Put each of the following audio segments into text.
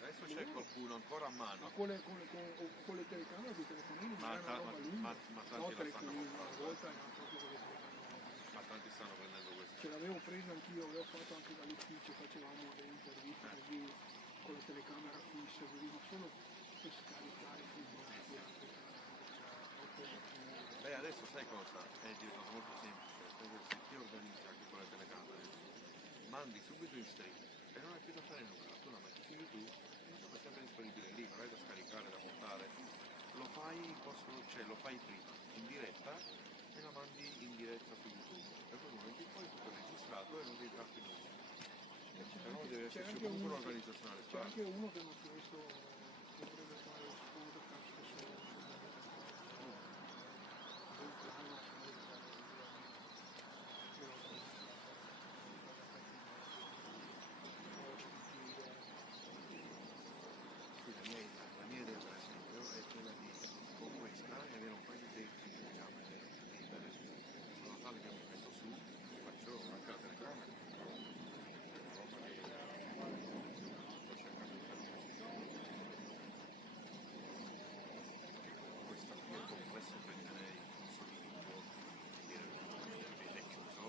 Adesso c'è qualcuno ancora a mano. Ma con le telecamere dei telefonini non è una roba lunga. Ma No, tanti la stanno telefonini, una comprando. volta erano proprio quelle telecamere. Ma tanti stanno prendendo questo. Ce l'avevo preso anch'io, avevo fatto anche dall'ufficio, facevamo delle interviste così con la telecamera fissa, così, ma solo per scaricare filmati anche. Beh, adesso sai cosa? È diventato molto semplice, perché se ti organizzi anche con le telecamere, mandi subito in stream e non hai più da fare nulla, tu la metti su YouTube, è sempre disponibile lì, non hai da scaricare, da montare, lo fai cioè lo fai prima, in diretta, e la mandi in diretta su YouTube. E poi nel momento in poi tutto è registrato e non devi farti nulla. Però deve esserci comunque un'organizzazione alle C'è spalle. anche uno che mi ha chiesto che dovrebbe fare lo podcast La mia idea per esempio è quella di con questa e avere un paio di tecniche, diciamo, in modo tale che mi metto su, faccio anche la telecamera. Roba che sto cercando di fare. Questa qui è complesso per tenere il flusso di video, ed è chiuso,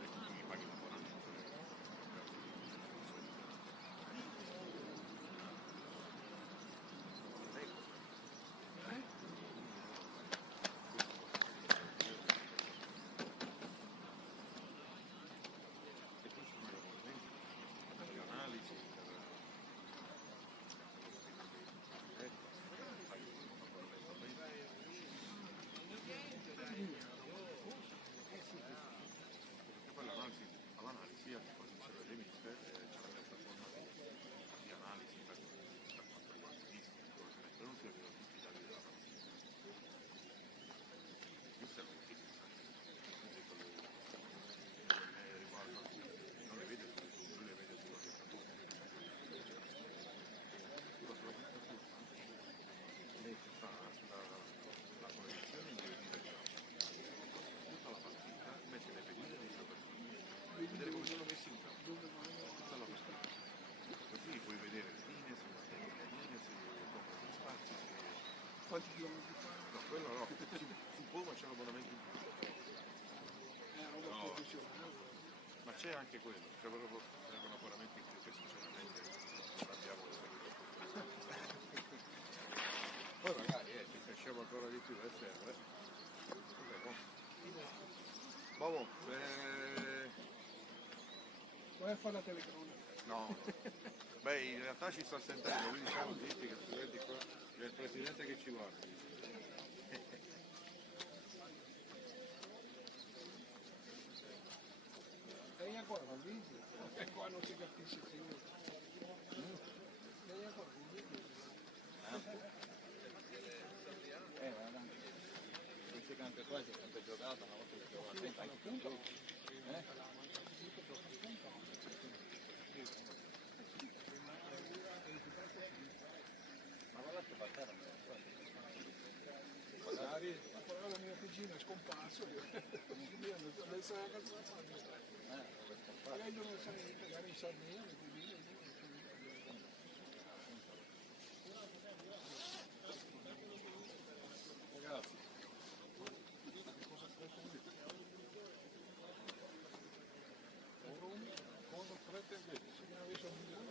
e quindi mi paghi l'abbonamento. All'analisi a disposizione delle mister c'è la piattaforma di analisi per quanto riguarda i dischi, dove si mettono sia dei ospitali della partita. Mister non si riguarda, non le vede su YouTube, lui le vede sulla piattaforma. Sulla piattaforma lei si fa la connessione in diretta. Tutta la partita, mette le pedine dei giocatori, vedere come sono messi in campo, tutta la partita. Così puoi vedere le linee, se mantengono le linee, se comprano gli spazi, se... Quanti chilometri fa? No, quello no, su Poma c'è un abbonamento in più. È una roba professionale. Ma c'è anche quello, c'è proprio un abbonamento in più che sinceramente non abbiamo poi magari ci cresciamo ancora di più, serve. Vabbè, Vai a fare la telecronaca. no. Beh, in realtà ci sta sentendo, quindi siamo zitti che studenti qua, c'è il presidente che ci guarda. Lei ancora non vedi? E qua non si capisce più. Lei ancora non vedi? Guarda, pensi che anche qua c'è sempre giocato, una volta che giocava sempre anche punto. Ma guarda che partita Magari la mia cugina è scomparso, adesso è a casa da fare. Lei non sa magari in Sardegna, le cugine. Ragazzi, quando fretta invece, se ne avesse un milione,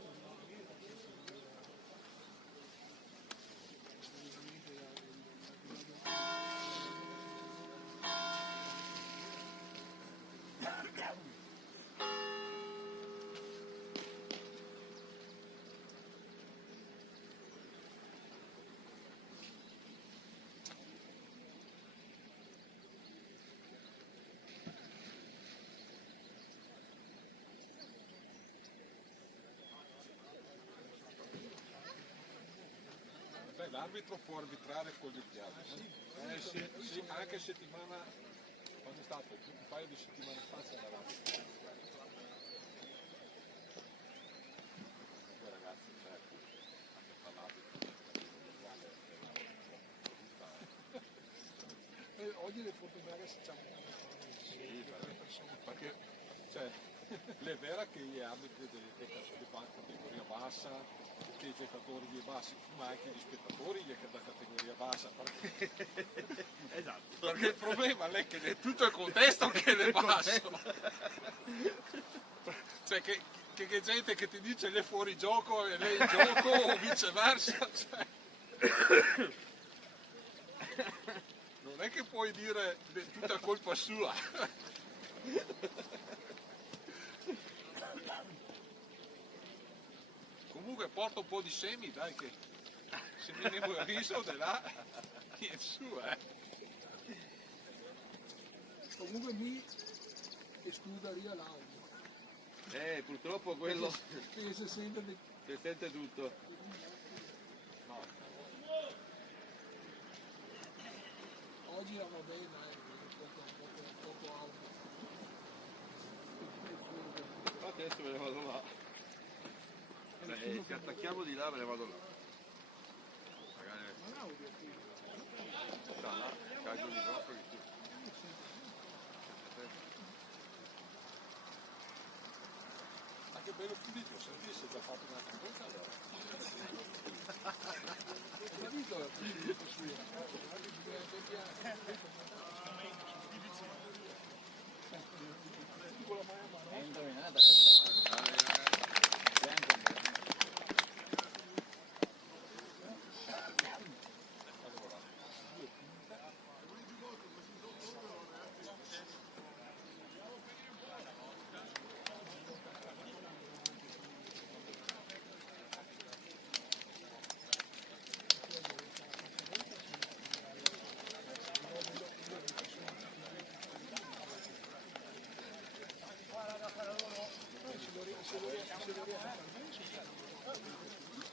l'arbitro può arbitrare con gli occhiali, sì, anche settimana, quando è stato un paio di settimane fa c'era l'arbitro. Poi ragazzi, certo, anche fra l'arbitro. oggi le fotografiche si chiamano Sì, perché cioè, è vero che gli arbitri di categoria bassa, che i giocatori di bassi, ma anche gli spettatori gli è da categoria bassa. Esatto. Perché il problema è che è tutto il contesto che è basso. Cioè che gente che ti dice lei fuori gioco e lei in gioco o viceversa. Cioè. Non è che puoi dire che è tutta colpa sua. Comunque porta un po' di semi, dai, che se veniamo il riso di là, è su, Comunque mi escluderia l'audio. Purtroppo quello Che si sente si sente tutto. oggi va bene, poco audio. Infatti adesso me ne vado là. Se attacchiamo di là me ne vado là. Magari Non ha audio qui. sta là, carico il microfono che tu. Ma che bello pulito, senti se ti ha fatto una cosa allora. Hai capito? È indovinata questa mano.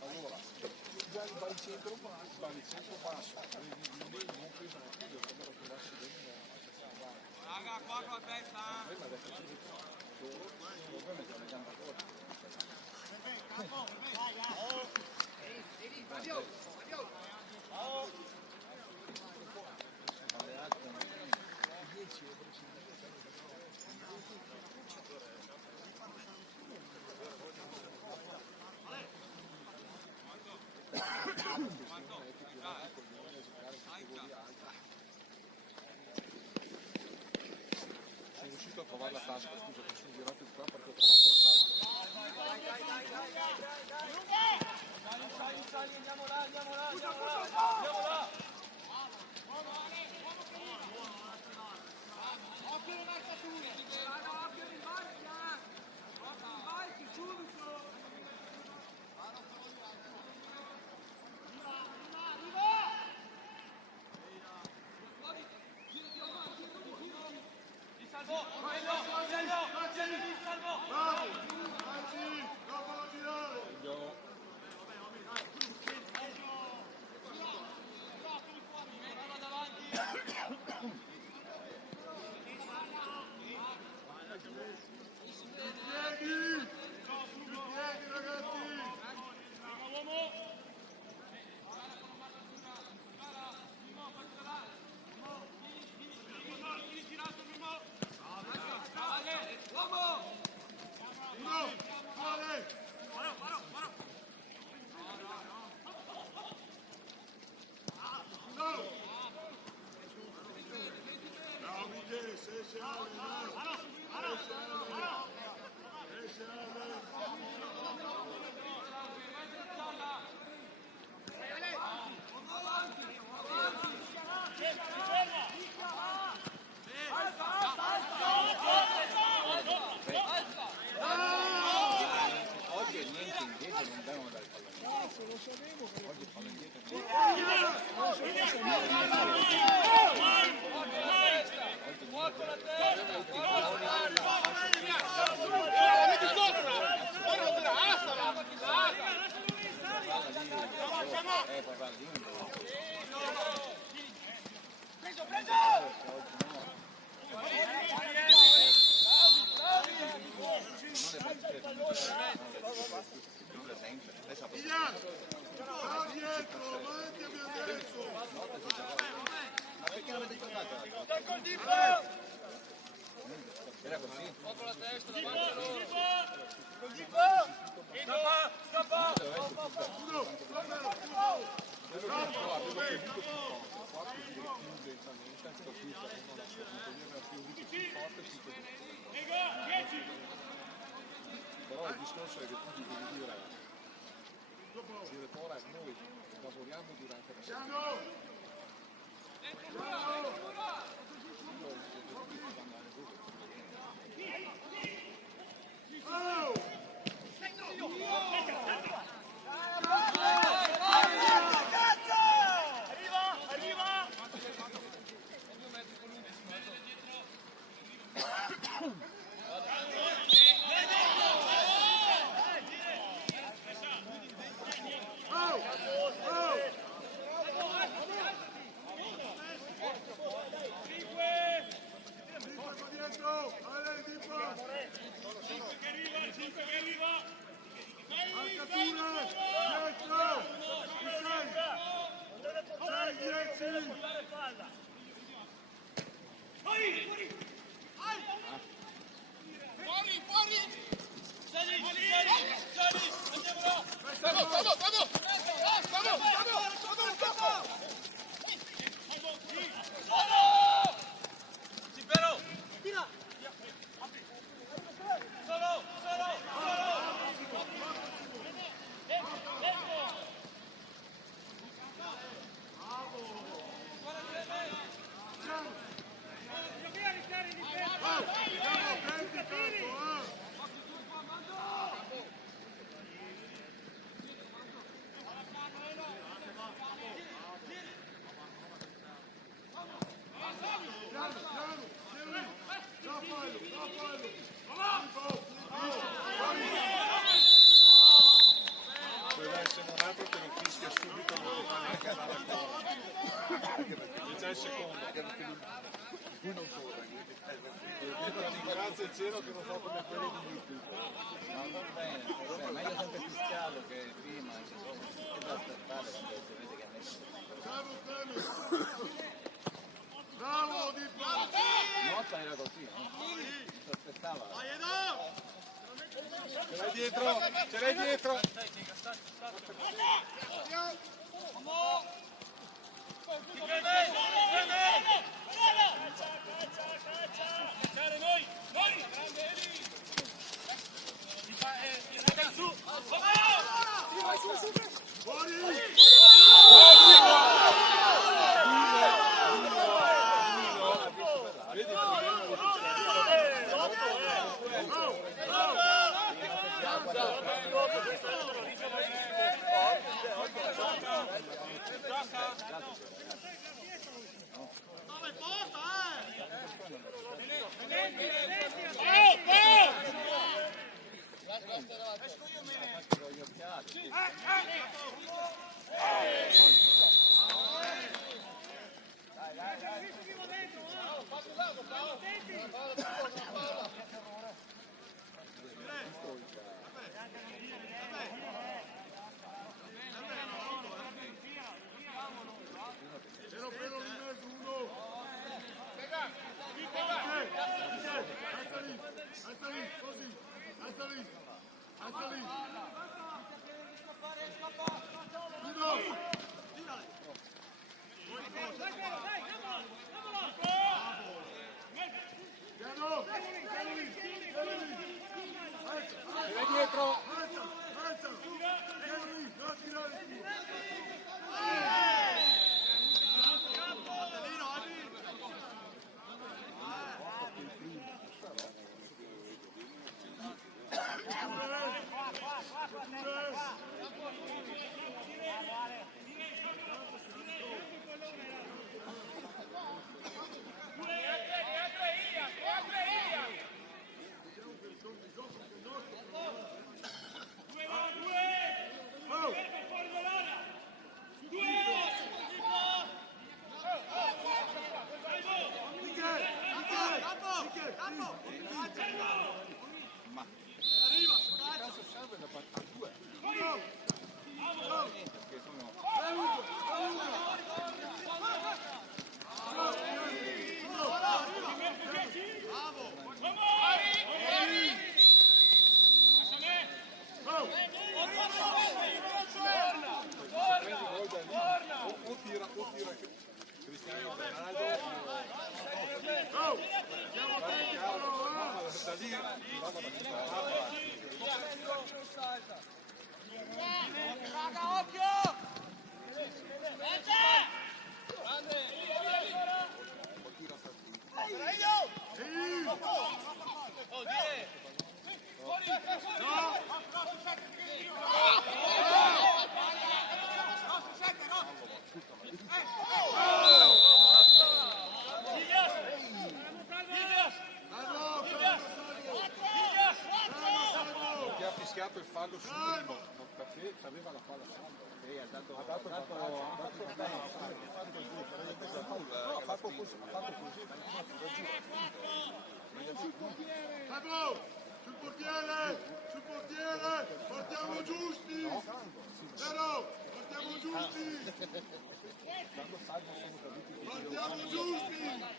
Allora, già il baricentro basso, non pesante, dovrebbero trovarsi bene. Raga, qua con testa! Il problema è che le gambe corte. Alle altre non Sono riuscito a trovare la tasca, scusa, mi sono girato di qua perché ho trovato la tasca. Andiamo. oggi è niente indietro, non devono dare palla. Lo sapevo che Oggi palla indietro. Poi va lì. Era così. Contro la testa, davanti a loro. Scappa! Però il discorso è che tu devi dire, direttore, noi lavoriamo durante la settimana. Deve essere un altro che lo fischia subito, non ti fa neanche andare a correre. C'è il secondo. Lui non corre, Dietro la ringrazia il cielo che non fa come quelli di YouTube. Ma va bene, meglio sempre fischiarlo che prima, che da aspettare quando si vede che ha messo. Bravo, Di Paolo! Motta era così, non si aspettava. Ce l'hai dietro, ce l'hai dietro. Come on! Raga, occhio! Perché ha fischiato il fallo sul primo, perché aveva la palla salva. Ha fatto così. Sul portiere, portiamo giusti! Però, portiamo giusti! Portiamo giusti!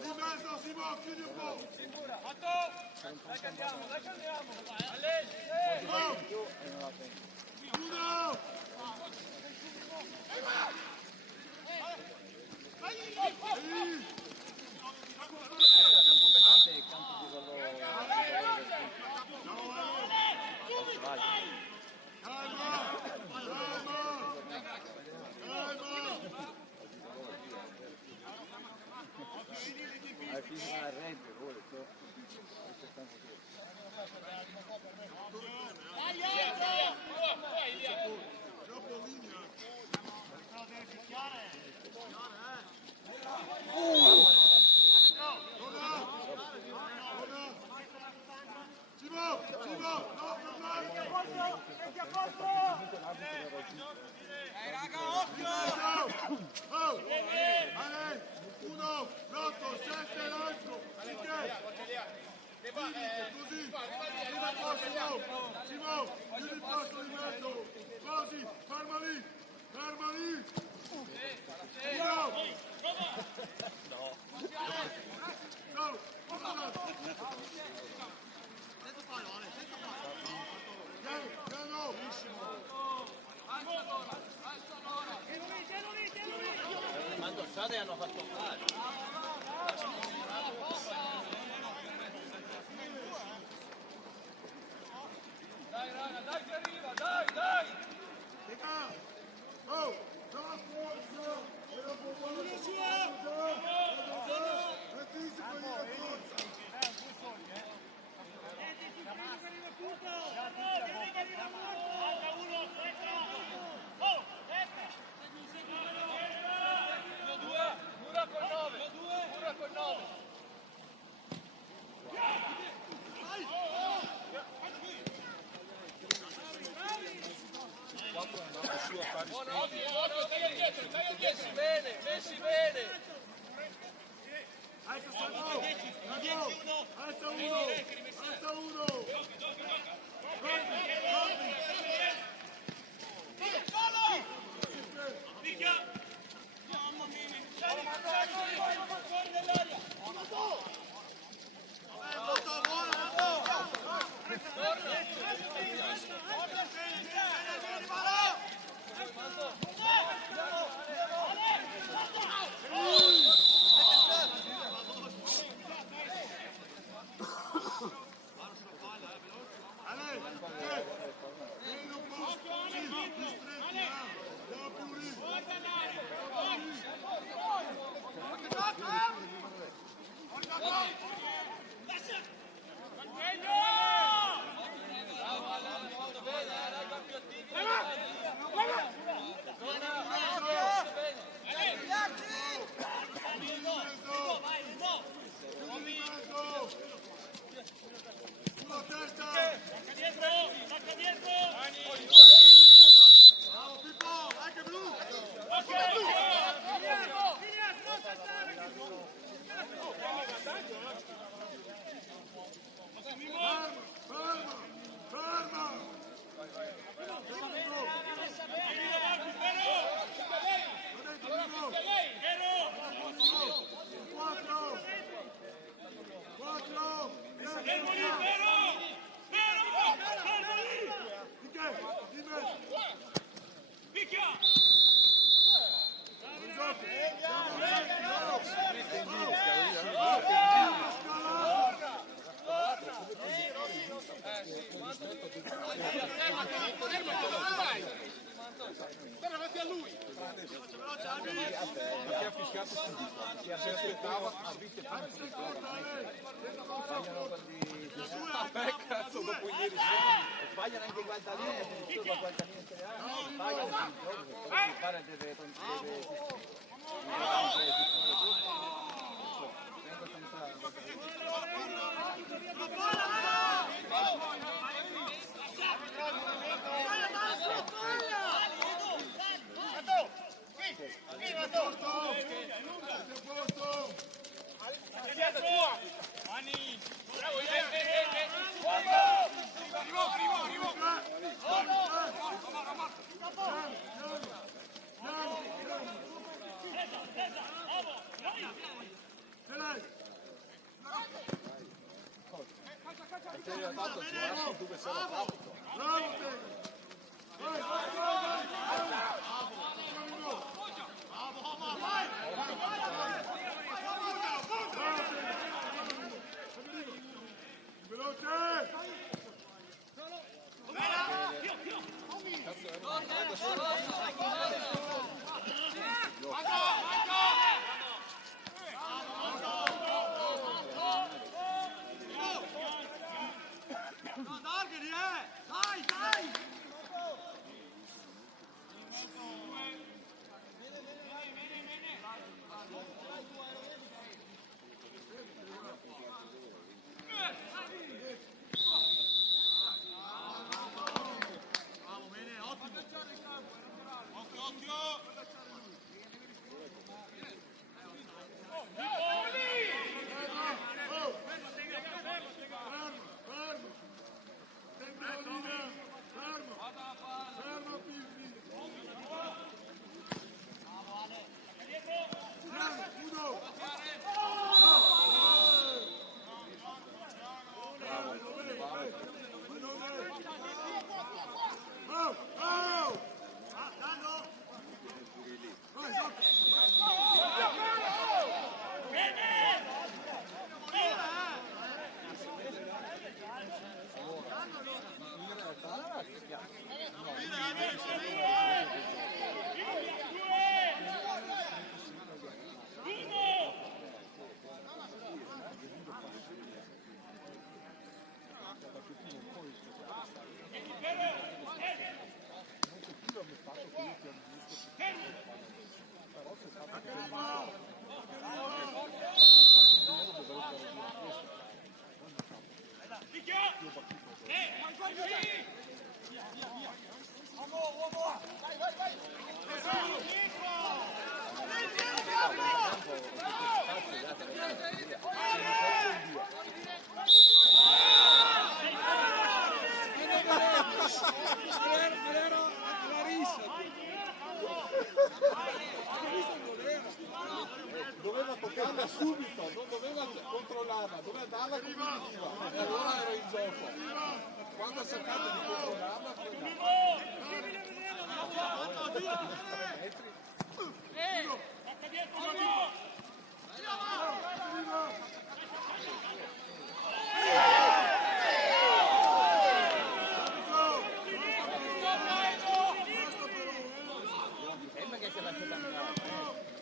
Di mezzo, Simo, chiudi un po'! Dai che andiamo! Uno! Campo pesante e campo di valore. Al fine a rete, vuole Uno, l'otto, sette, l'altro, così, prima posto, Simo, chiudi il posto di mezzo, così, ferma lì, uno, no, Quando Sade hanno fatto male. Dai raga, dai che arriva, dai! oh, no, Mura col 9. Buono, occhio, stai al dietro, messi bene. alza uno, Stare davanti a lui. Perché ha fischiato subito, si aspettava, ha visto il punto di cazzo, dopo ieri Sbagliano anche i guantalini, addirittura guantalini in Serie A, sbagliano fare deve dove se l'ha fatto. Doveva toccarla subito, non doveva controllarla, doveva darla come veniva, e allora era in gioco. Quando ha cercato di controllarla, poi sembra che sia lasciata andare.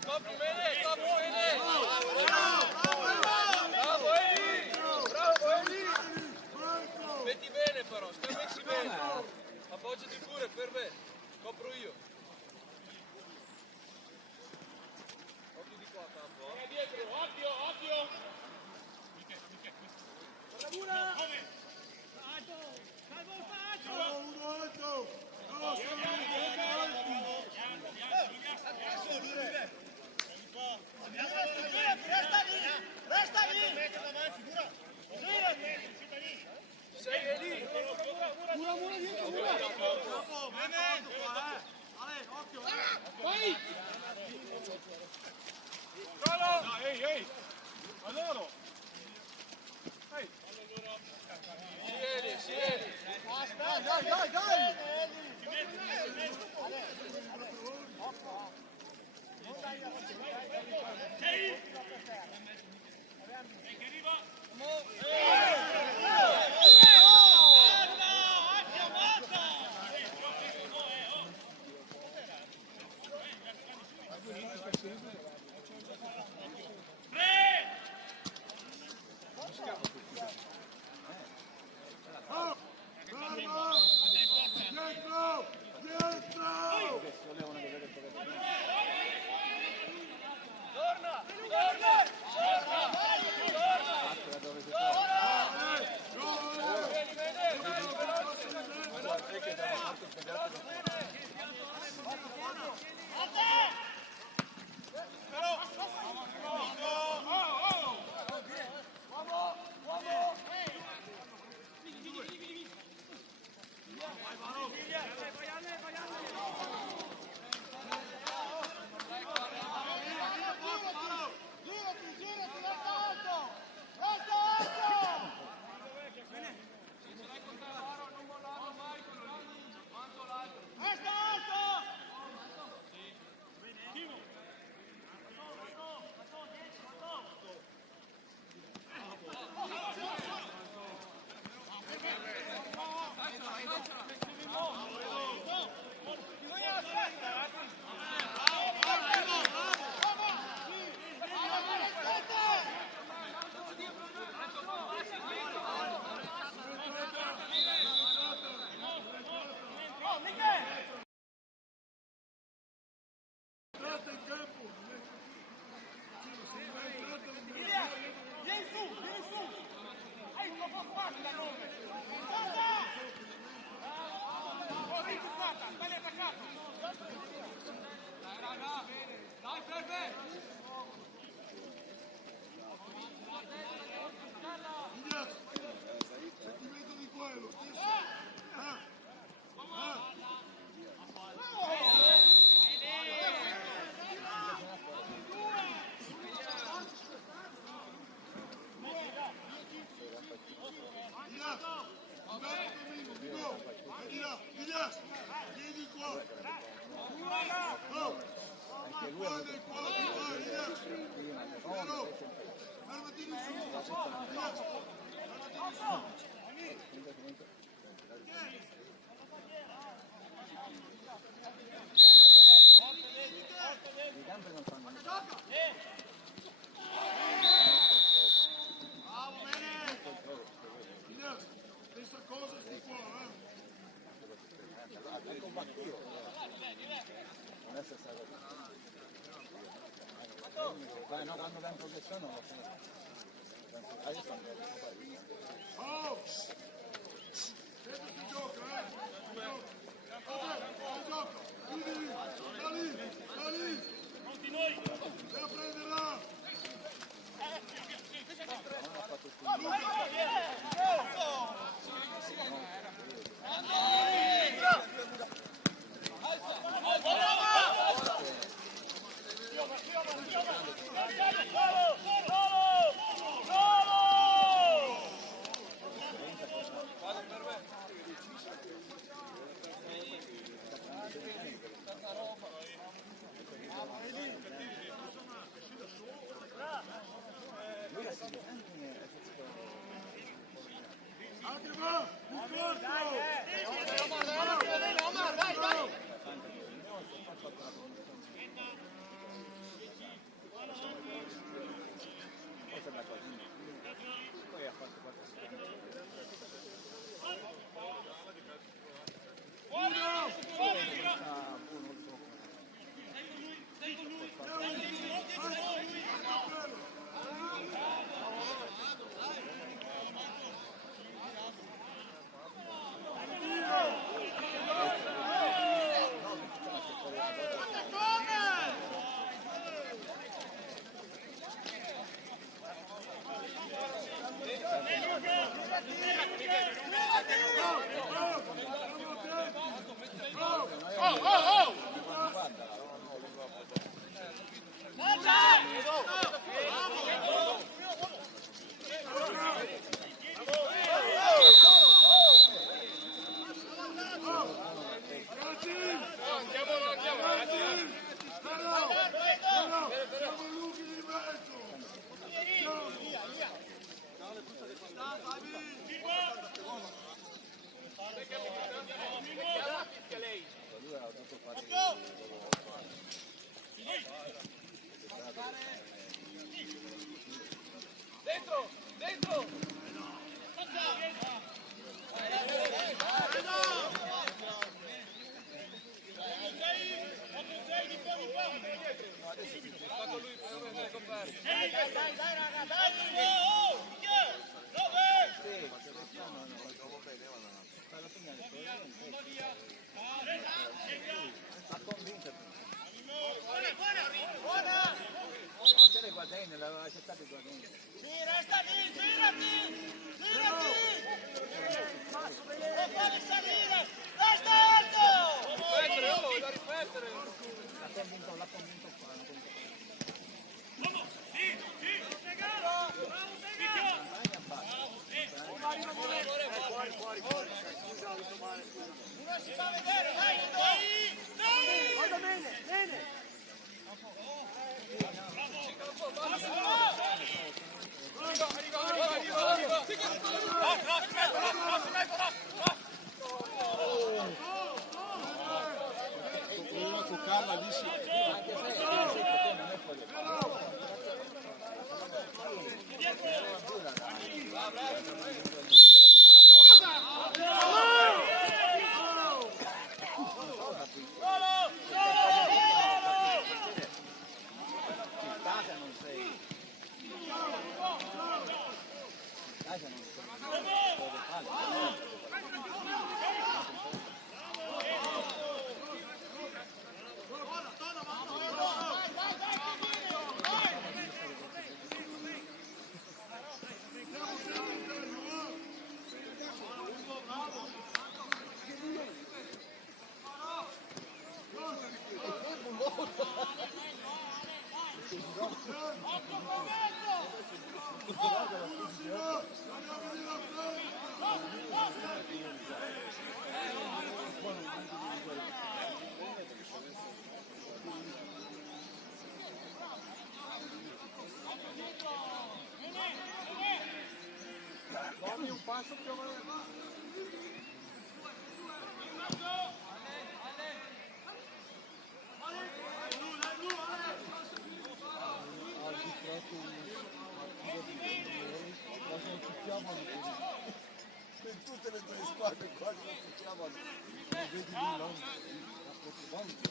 Copri bene! Bravo Eli! Metti bene però, stai messi bene! Appoggiati pure, per me! Copro io! Occhio di qua, campo! Dietro, occhio! Oh, bravo! Dietro! Dietro! Entrate in campo! Vieni su! Hai troppo spazio da nome! Oh, lì buffata! Stai attaccato! Dai raga! Dai Ferbe! Indietro! Sentimento di quello! Vieni qua! Oh! Guarda qua! Fermati di su! I campi non fanno niente. Bravo, bene! Questa cosa si può, È combattivo. Non è stessa cosa. Vai, no, quando va in progressione non lo fanno. Adesso andiamo a fare. Oh! Sempre si gioca, si gioca! Da lì! La prenderà! Anche va! Poi ha fatto qualche Fatto lui per non vedere coperto. Dai, raga, dai! alla fine ha convinto. Buona! No, c'era i guadagnini, l'aveva accettato i guadagnini. Sì, resta lì, girati! Non puoi salire! Resta alto! Ripetere, oh, da ripetere! L'ha convinto qua. Uno si fa vedere, dai, dai! Guarda bene! Arriva! Doveva toccarla lì, sì. Anche se non è fuori. Dammi un passo più avanti. Per tutte le tue squadre quasi non facciamo, non vedi lì, non preoccupante.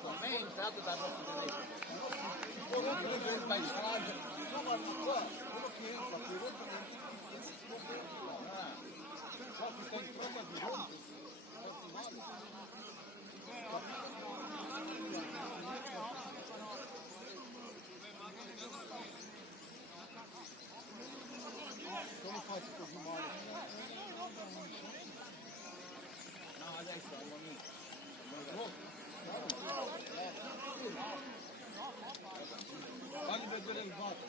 A me è entrato da Rossi Diretto. Può rompere il paesaggio. No, ma qua, quello che entra, poi rompe non si può fare. Qua ti sta entrando a di rompe. Come faccio così male? No, adesso è il momento. Fammi vedere il voto.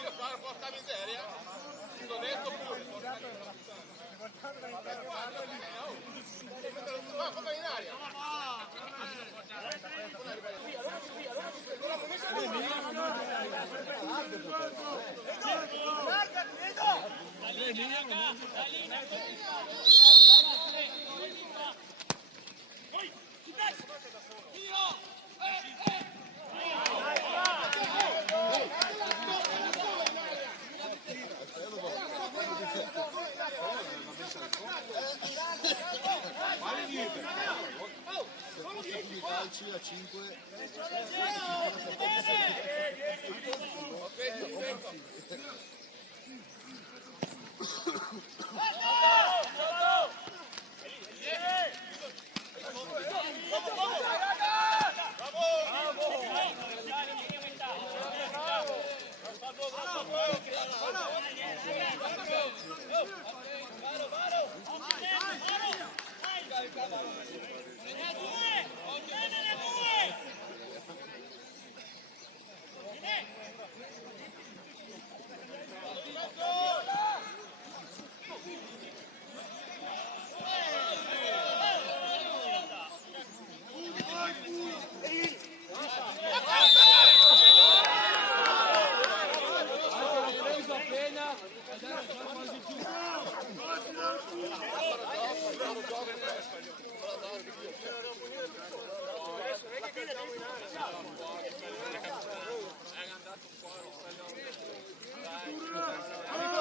Io fare porca miseria? L'ho detto pure, porca miseria. Ma come in aria? Calci a 5.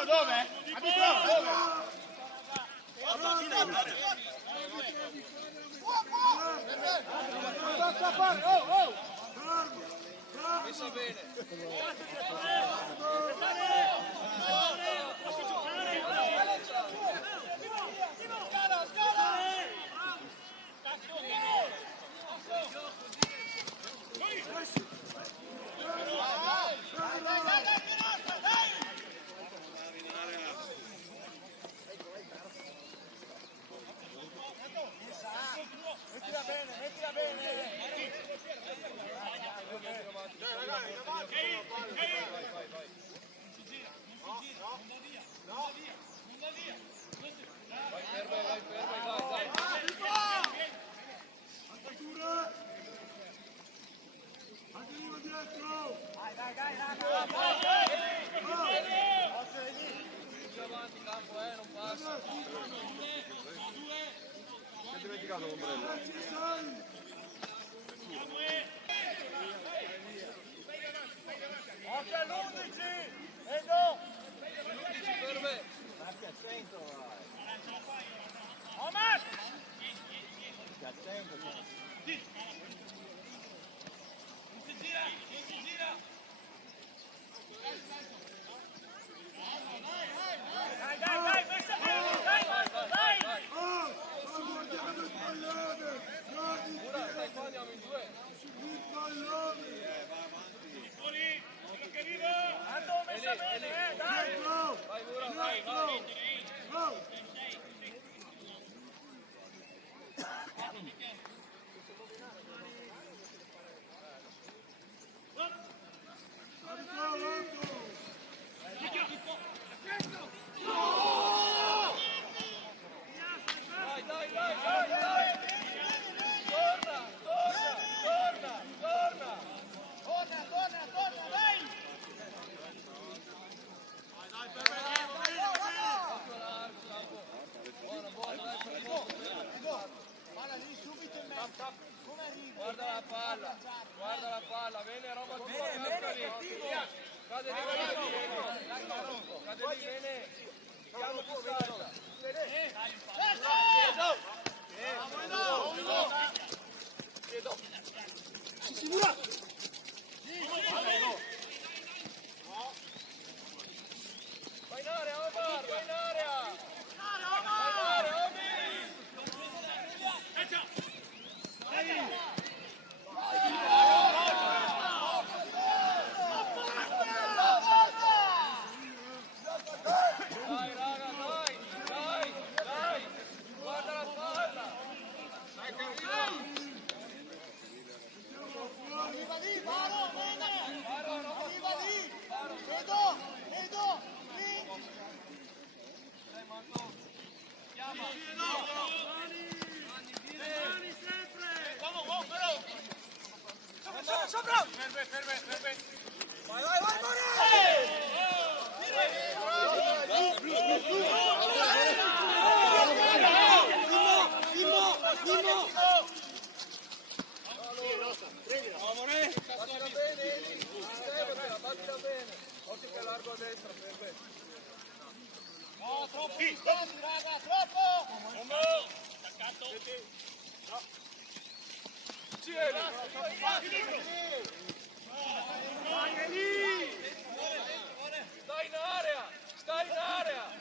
Dove? Messa bene. Si è dimenticato l'ombrello. Occhio all'11! Edo! Per me. Omar! Dai, messa bene! Dai! Ora stai qua, andiamo in due. Ando, messa bene, dai! Vai Mura, vai. Dai. Torna, dai! Palla lì subito in mezzo. Come arrivi? Guarda la palla, viene roba tua, Bene, cattivo. Cade lì, bene. Chiamo chi salta. Si sicura! Vai in area, Omar, vai in area! Dai raga, dai! Guarda la palla! Dai Carino! Arriva lì, Varo, bene! Arriva lì! Vedo! Lì! Dai Marco! Chiama! Sopra! Ferme! Vai, Mare! Battila bene! Occhio che è largo a destra, ferme! No, troppo distanti, raga, troppo! Attaccato. Stai in area!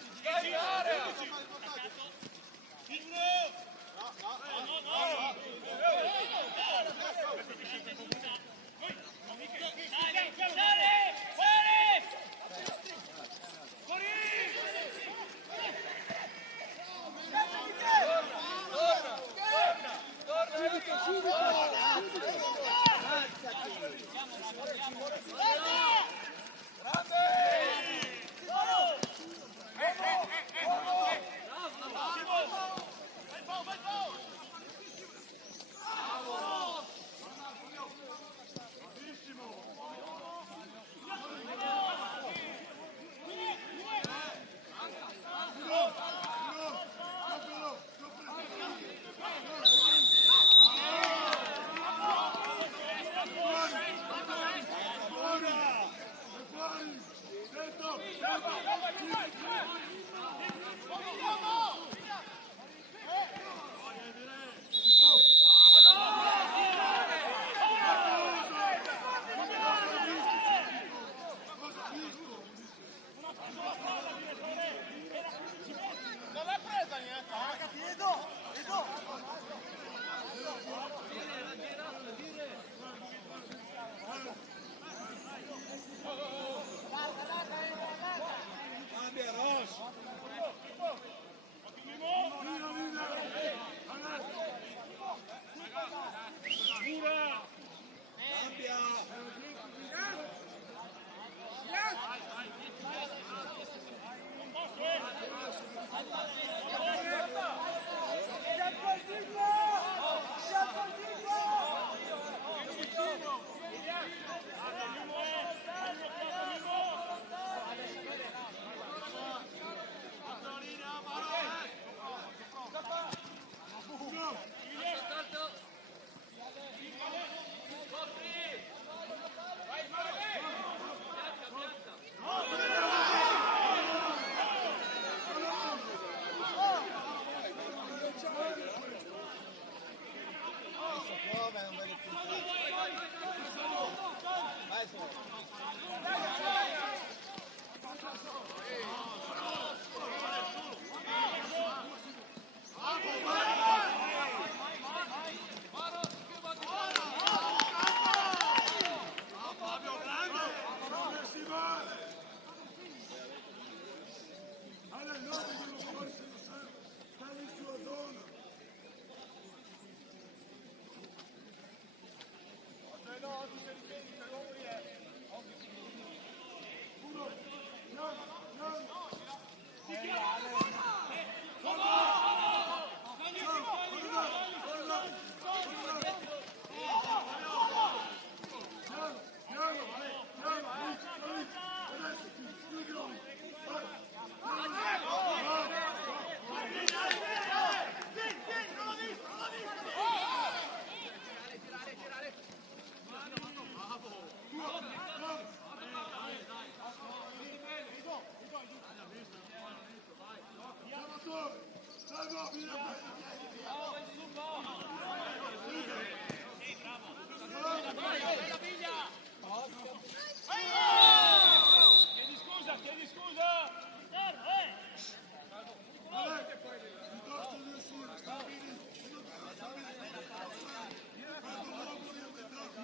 Non l'ha presa niente, raga, Vedo!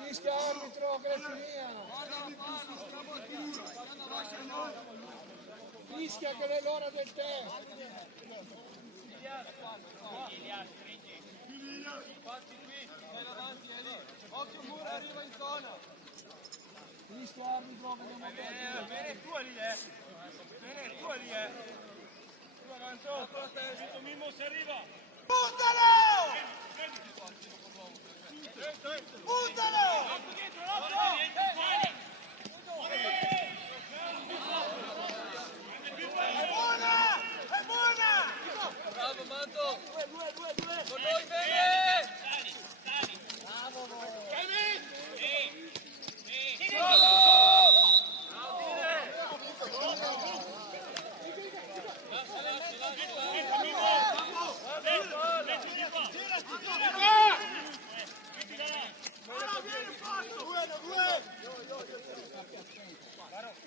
Fischia arbitro, che è finita! Fischia che è l'ora del tè! Fatti qui, vai avanti, è lì. Occhio Mura, arriva in zona. Fischia arbitro, vediamo bene! Bene tua lì, Bene tua lì, Tu avanzo. Apro la testa. Mimmo si arriva. Buttalo! Buttalo! È buona! È buona! Bravo Manto. Con noi bene.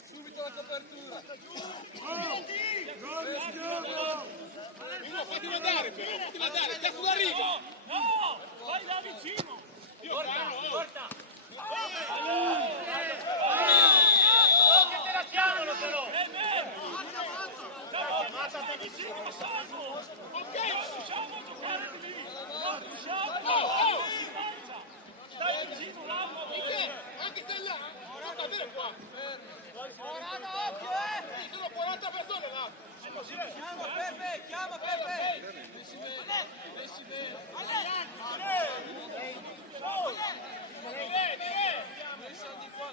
Subito la copertura. Mimmo, fatelo andare però, fatelo andare, cazzo d'arrivo! No! Vai da vicino! Dio caro! Porta! Che te la chiamano però! È vero! Ammazzate vicino, salvo! Ok, non riusciamo a giocare lì! Non riusciamo! Stai vicino, Lauro! Michele, anche se là! Guarda bene qua! Guarda, occhio, Ci sono 40 persone là! Chiama Pepe, chiama Pepe. Messi bene. Messi bene. Messi di qua.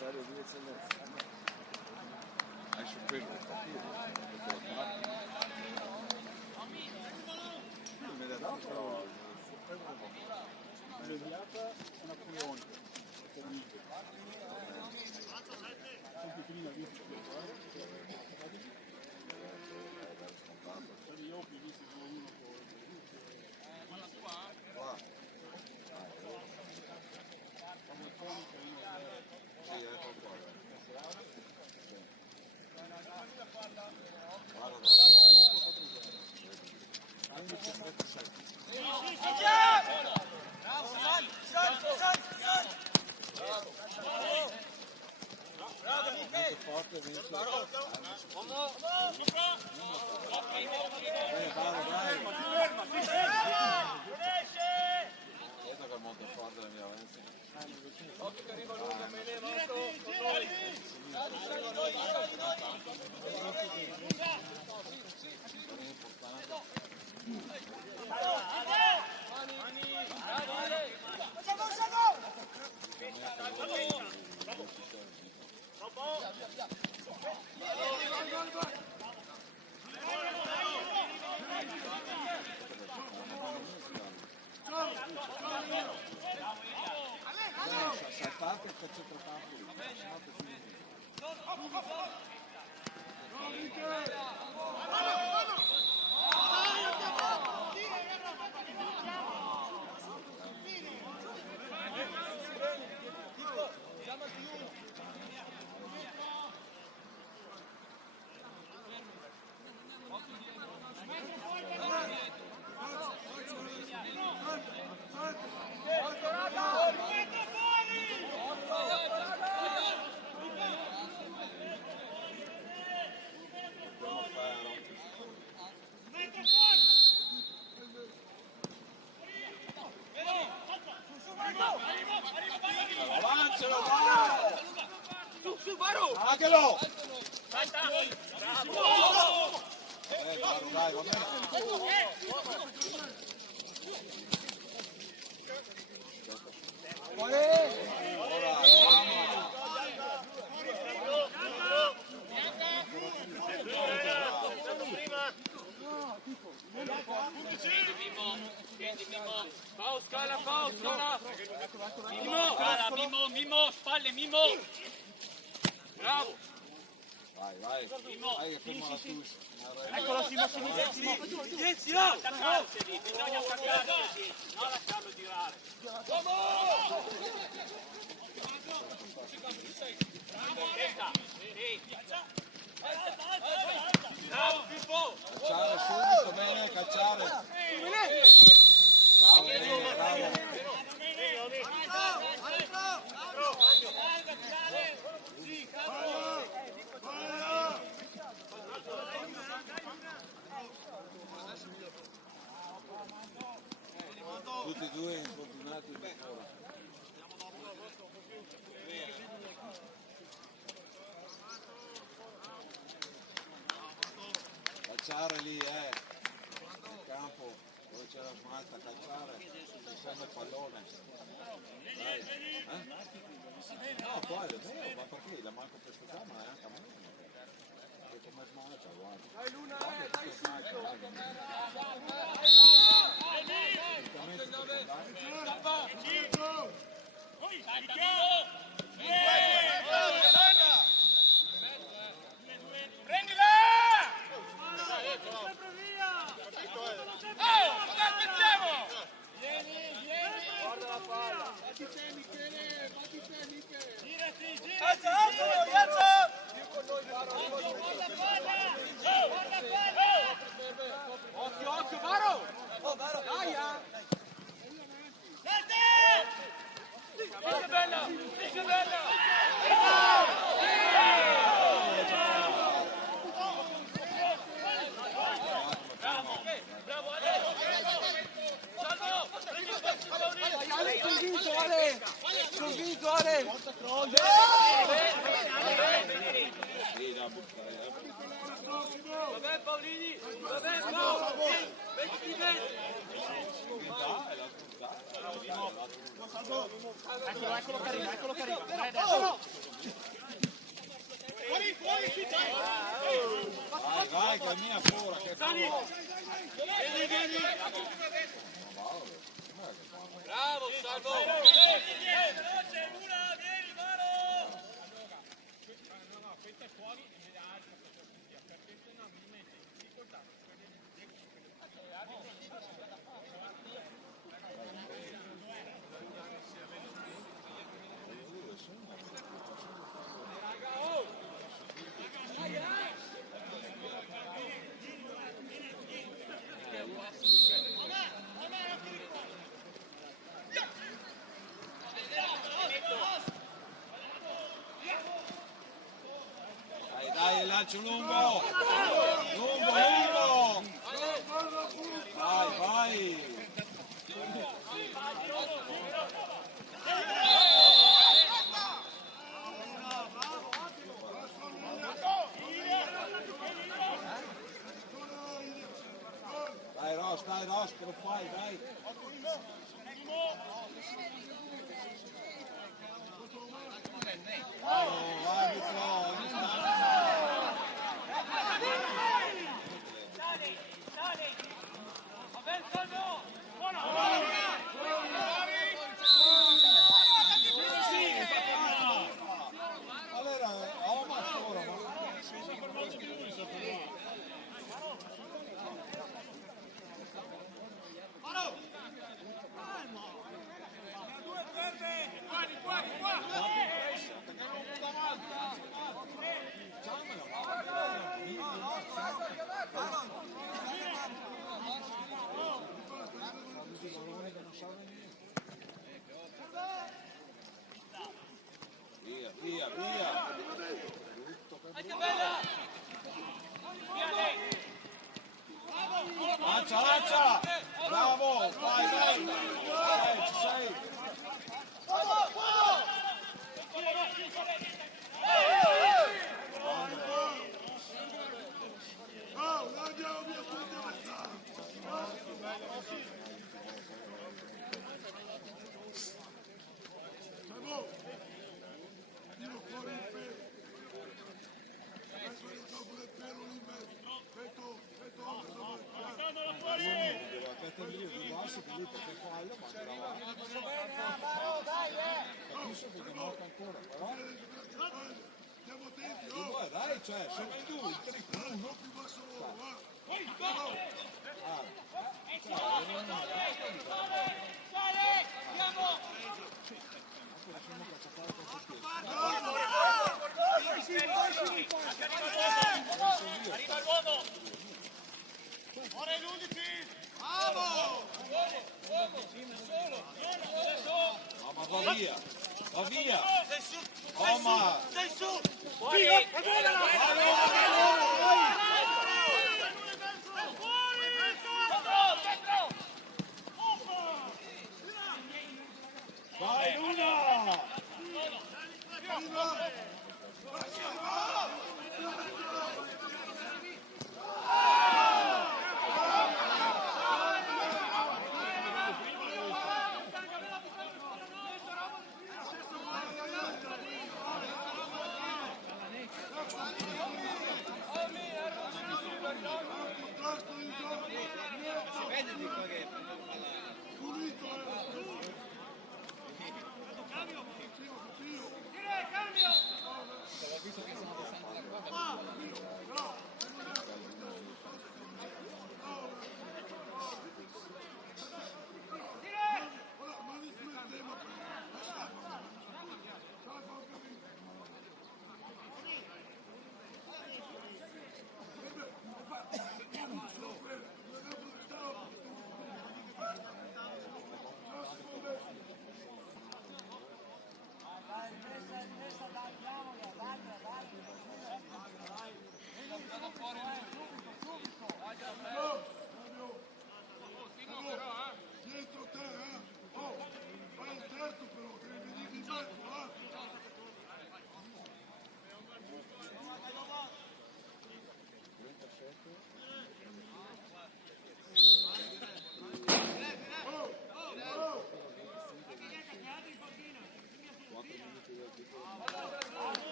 avversario di eccellenza. Esce quello che fa me l'ha dato però Immediata una Napoleone. Sempre prima di io ho visto uno qua. Sì, ecco qua. Molto forte la mia avanza. Occhio che arriva lungo, me ne Saltate il concentrato. Anchelo! Dai, va Mimmo, spalle, Mimmo! Bravo! Vai, vai! Vai che fermo la touche! Eccolo Simo, silenzio! Attaccatevi, bisogna attaccarsi, non lasciarlo girare. Bravo Pippo! Cacciare subito, bene, cacciare! Bravo, bene, bravo! Tutti e due infortunati in ancora. Cacciare lì, nel campo dove c'è la smalta, cacciare, serve il pallone. Dai. No, poi è vero, ma perché la manca per questa ma è anche a me. Come smalta, guarda. Dai Luna, dai Occhio, Varo! Oh, Varo, dai! Fischia bella! Fischia bella! Bravo, Ale! Salvo! Convinto, Ale! Convinto, Ale! Lì da buttare. Vabbè Paolini, vabbè Paolo, mettiti in mezzo. Eccolo che arriva, Fuori, sì, dai! Vai, cammina fuori, che Vieni! Bravo, Salvo! Dai, lancio lungo! Lungo! Vai! Dai Ross, che lo fai, dai! Vai, Via! Lancia! Bravo! Vai! Ci sei! Dai, cioè, sei tu, il tricco. Arriva l'uomo! Ora è l'11! Bravo! No, ma va via! Sei su! Sei su! Fuori! Vai, Luna! Cambio!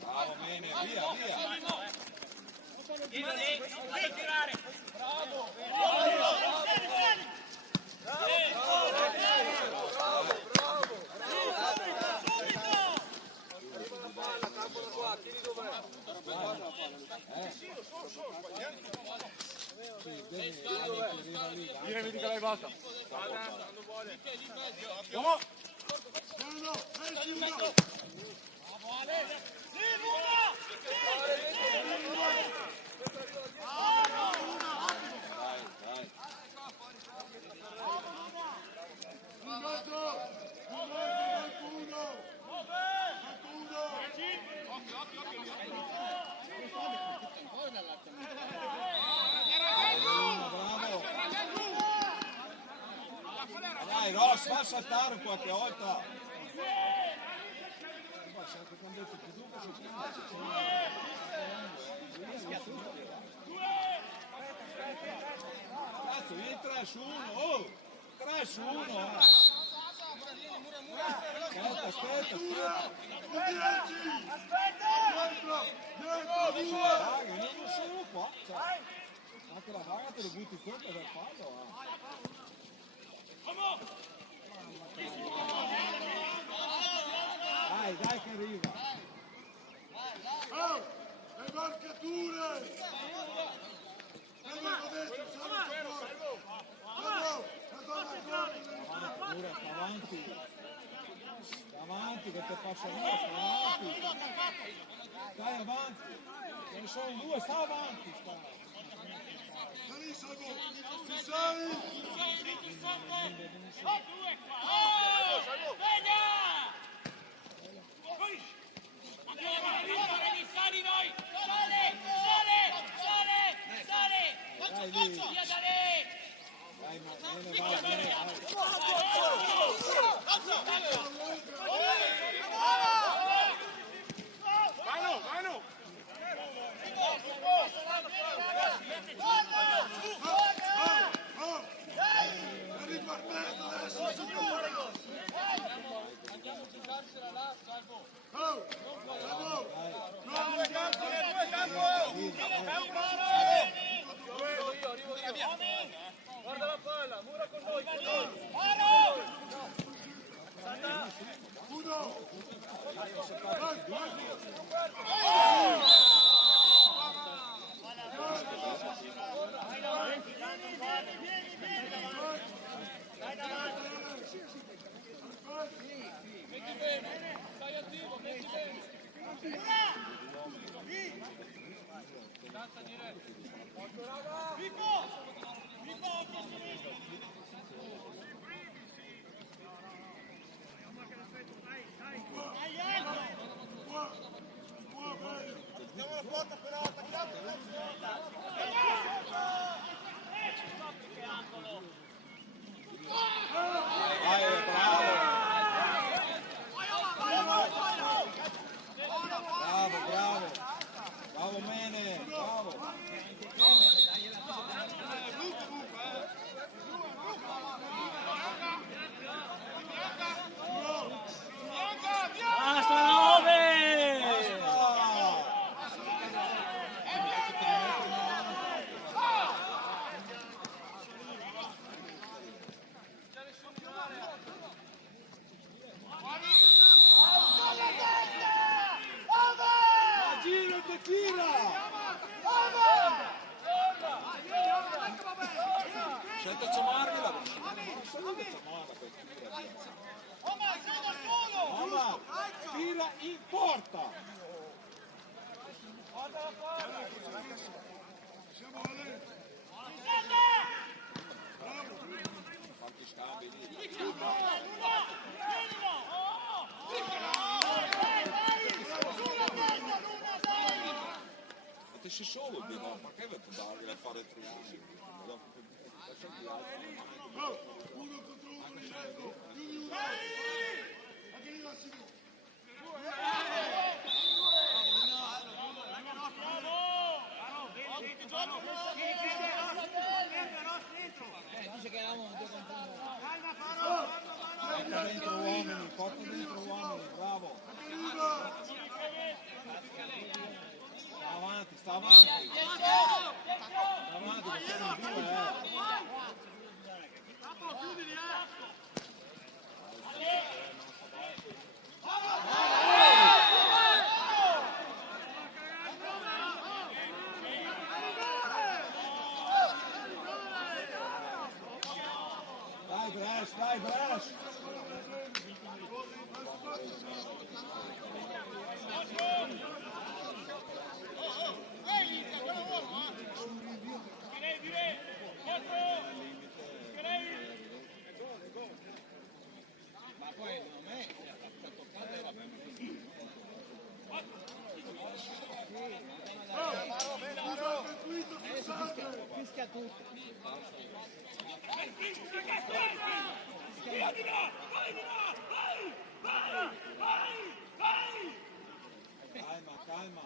Bravo, Mene, via, via. Non puoi tirare. Vieni, vedi che l'hai basta. Dai, Ross, fa saltare qualche volta. Cazzo, vieni 3 su 1, oh! 3 su 1, Aspetta, aspetta. Raga, io non sono qua. Cioè, anche la vaga te lo butti sopra dal fallo. Dai che arriva. Oh, le marcature! Andiamo dentro, Sta avanti. Sta avanti che te passa via, sta avanti. Stai avanti. Ce ne sono 2, sta avanti. Benissimo, ci sei? Dai lì. Vai, vai. Mano! Ripartendo adesso! Andiamo a giocarsela là, Salvo. Oh! Bravo! Guarda la palla, Mura con noi. Uno! Metti bene, stai attivo, metti bene. Danza diretta. Qua, palla in porta. Fatti scambi lì. Het is zo op dit moment, maar ik heb het vandaag weer van het triage. Dice che eravamo due Porta dentro uomini, bravo. Sta avanti. Sta avanti, che sono due, Dai, Brescia! ma poi secondo me sta toccando e va bene. Fischia tutto. Calma.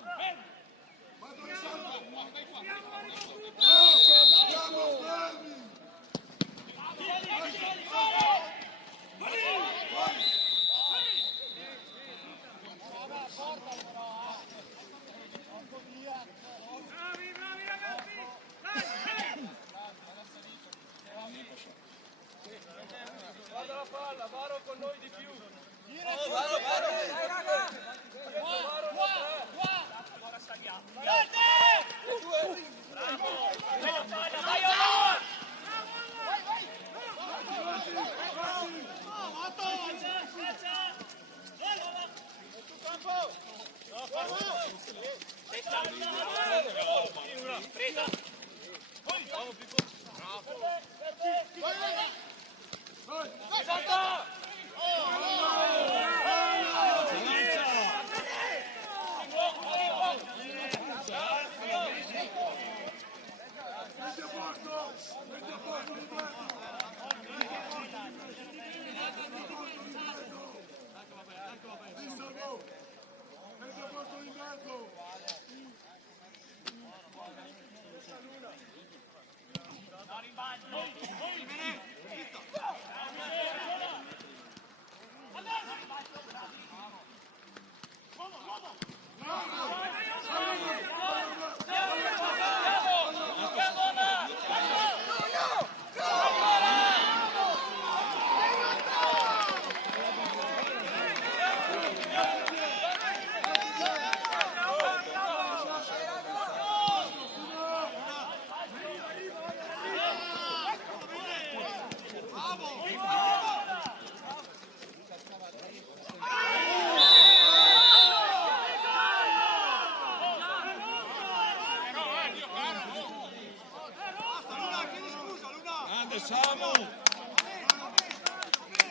Guarda la palla, Varo con noi di più. Varo, dai raga! Ora saliamo. Bravo! Bella palla, vai Omar! Presa! Bravo Pippo! Esatto! Grande Samu!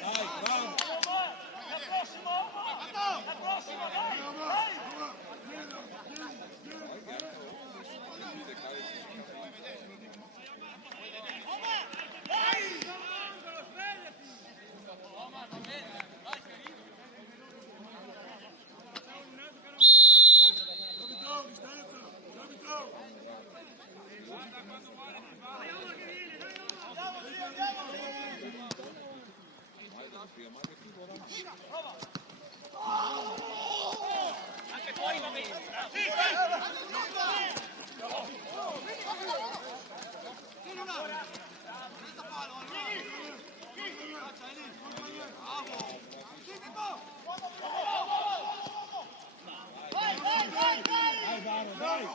Dai, bravo! La prossima, dai! Anche fuori va bene. Dai, Varo, dai!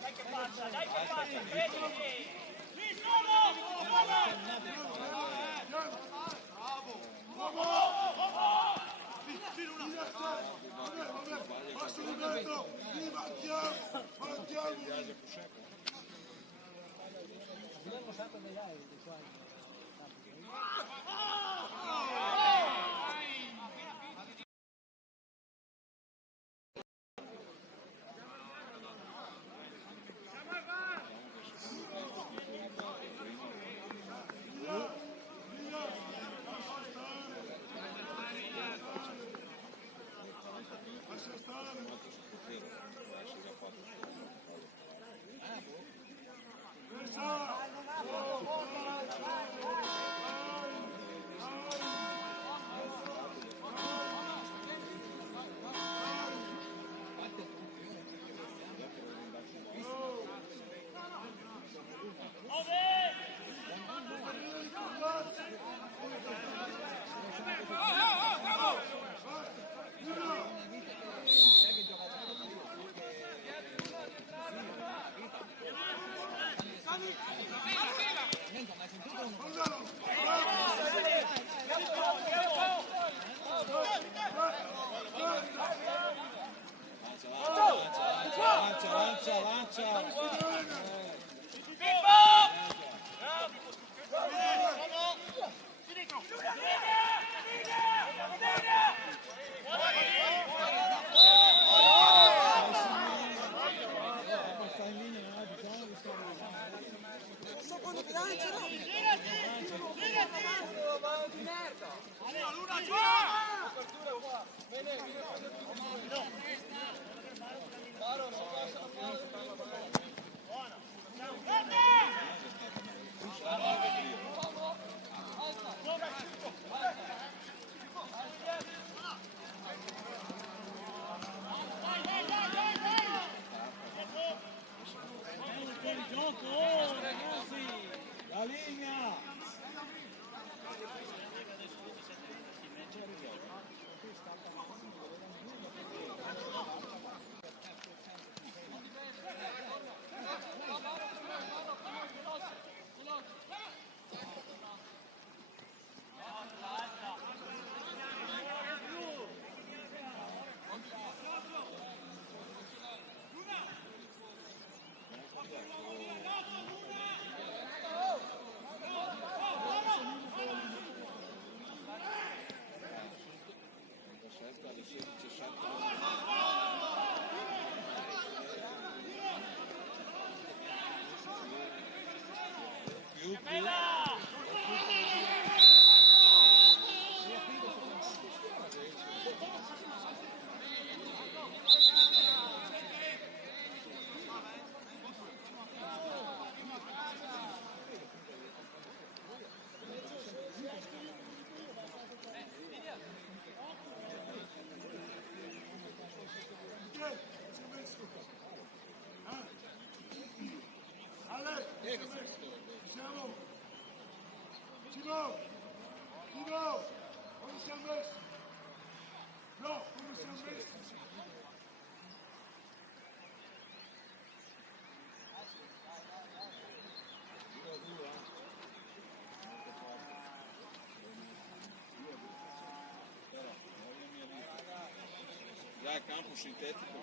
Dai che passa, vedi! Sì, solo! Passo di vetro, manchiamo! La linea! Dai, campo sintetico.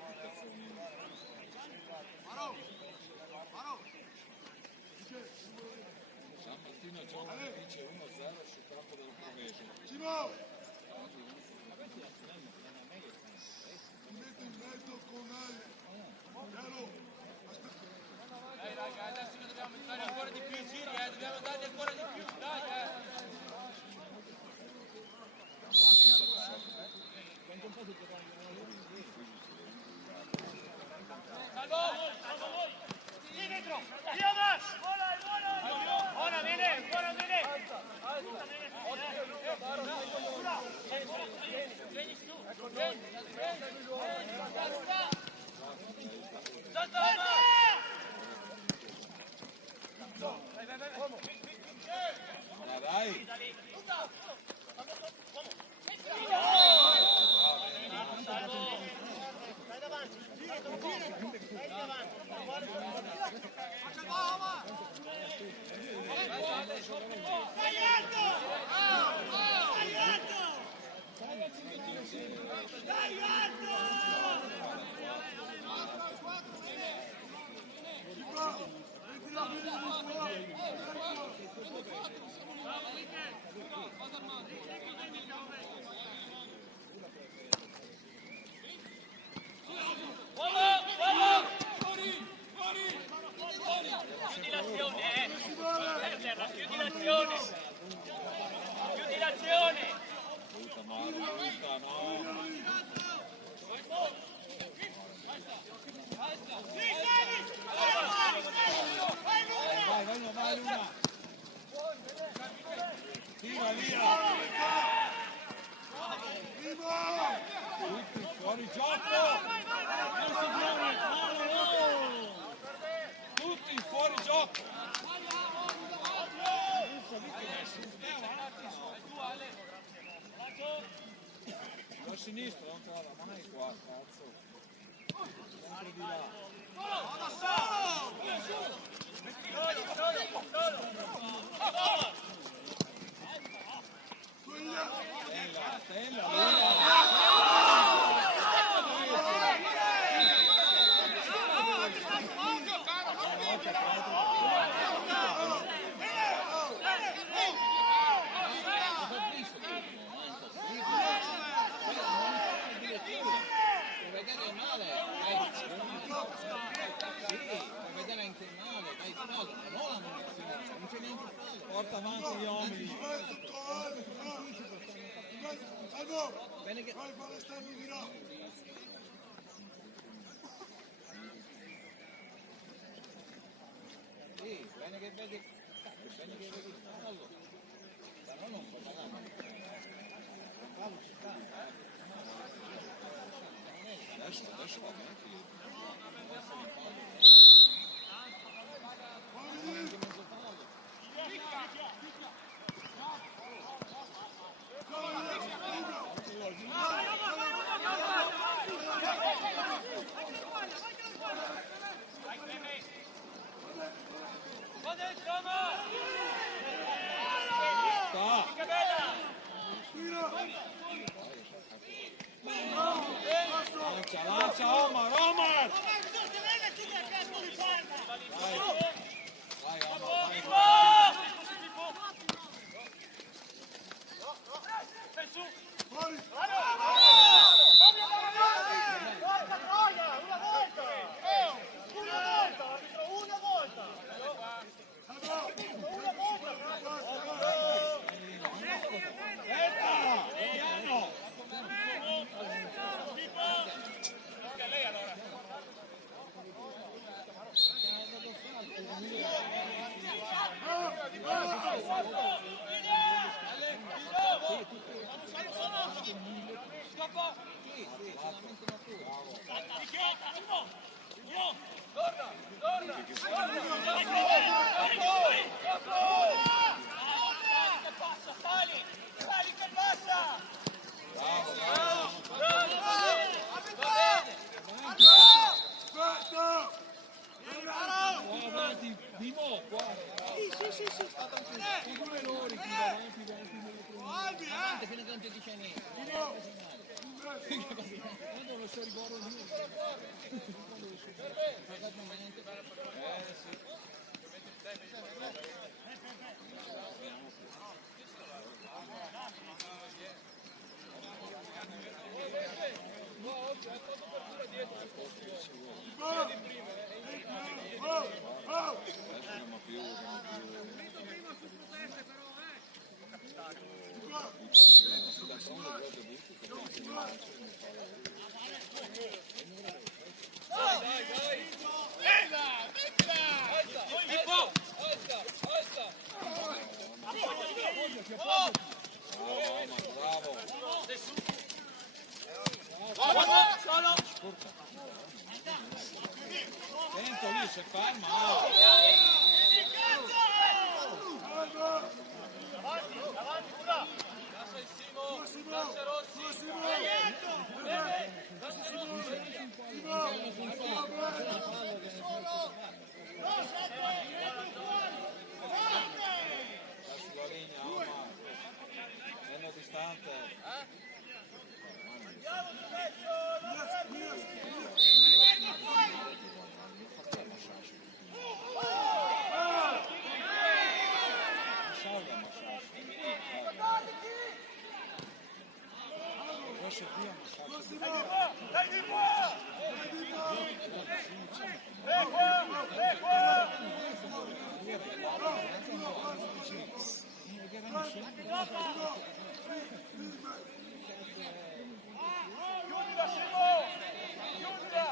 San Martino Giovane vince 1-0 sul campo del Provese. Simo! Ti metto in mezzo con Ale. Chiaro? Dai raga, adesso ne dobbiamo fare ancora di più giri, dobbiamo dargli ancora di più, dai Sì, dentro! Via Max! Buona, viene! Buona, viene! Vieni su! Dai. Chiudi l'azione, per terra, chiudi l'azione! Chiudi l'azione! Brutta Mario, brutta, no. Vai, vai Luna. Tira via. Tutti fuori gioco. Tutti fuori gioco. Da sinistra non trova mai qua, cazzo. Sempre di là. Porta avanti gli uomini. Salvo! Vai, fa l'esterno di là! Sì, bene che vedi il fallo. Però non può pagare. Il fallo ci sta. Adesso va bene. Lancia Omar! Vai, Omar, vai. ferma. Avanti, avanti, Pura! Lascia il Simo, lascia Rossi. Lascia Rossi. Sulla linea, Omar. Meno distante. Dai di qua! Vai qua! Chiudila, Simo! Chiudila!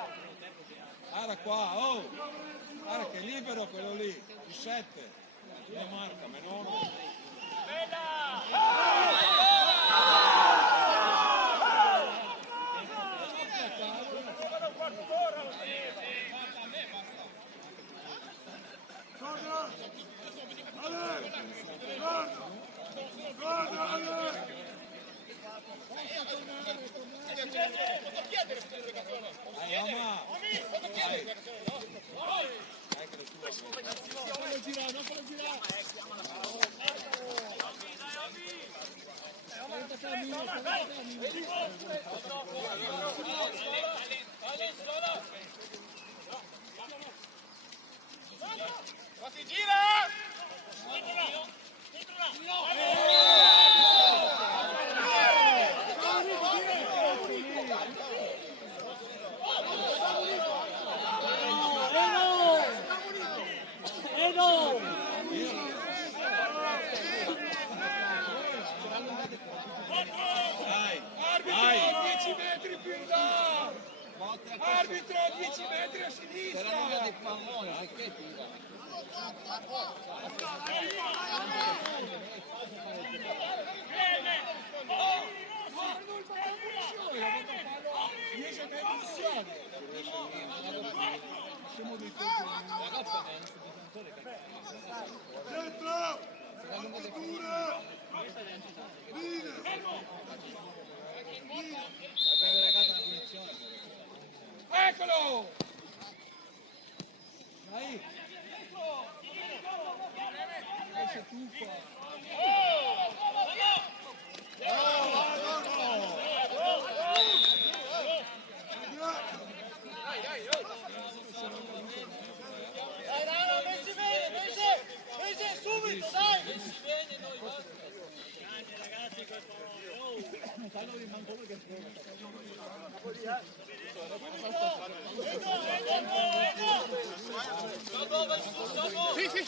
Guarda qua, oh! Guarda che è libero quello lì, il 7. Lo marca, Menone. Ma si gira! Arbitro, 10 metri a sinistra! Di pallone, che tira? Dentro! Apertura! Eccolo! Dai! Si tuffa! Dai, Rano, messi bene, messi subito, dai! Messi bene, noi, basta! Grandi ragazzi, questo... Fallo di Mancolo che Sì, sì!